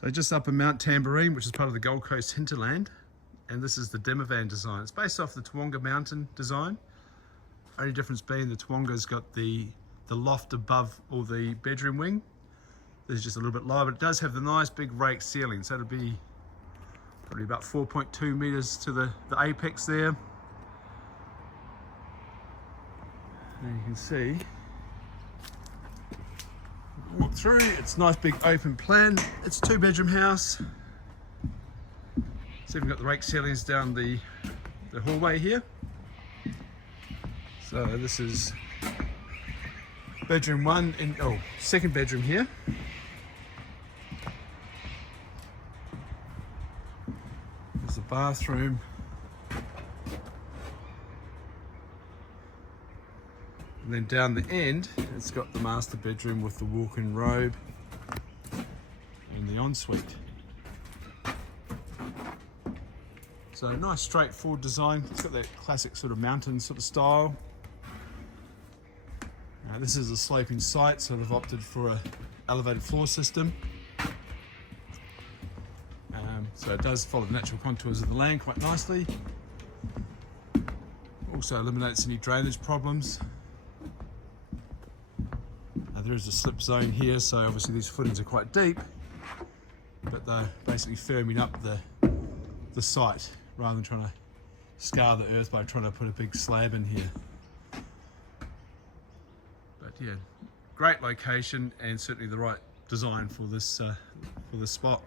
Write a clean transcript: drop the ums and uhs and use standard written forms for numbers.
So just up in Mount Tambourine, which is part of the Gold Coast hinterland, and this is the DEMAVEND design. It's based off the Toowoomba mountain design. Only difference being the Toowoomba's got the loft above or the bedroom wing. This is just a little bit lower, but it does have the nice big rake ceiling. So it'll be probably about 4.2 meters to the apex there. And you can see, walk through, it's a nice big open plan. It's a 2-bedroom house. So we've got the rake ceilings down the hallway here. So this is bedroom 1 and second bedroom here. There's the bathroom. And then down the end, it's got the master bedroom with the walk-in robe and the ensuite. So nice straightforward design. It's got that classic sort of mountain sort of style. This is a sloping site, so they've opted for an elevated floor system. So it does follow the natural contours of the land quite nicely. Also eliminates any drainage problems. There is a slip zone here, so obviously these footings are quite deep, but they're basically firming up the site rather than trying to scar the earth by trying to put a big slab in here. But yeah, great location and certainly the right design for this spot.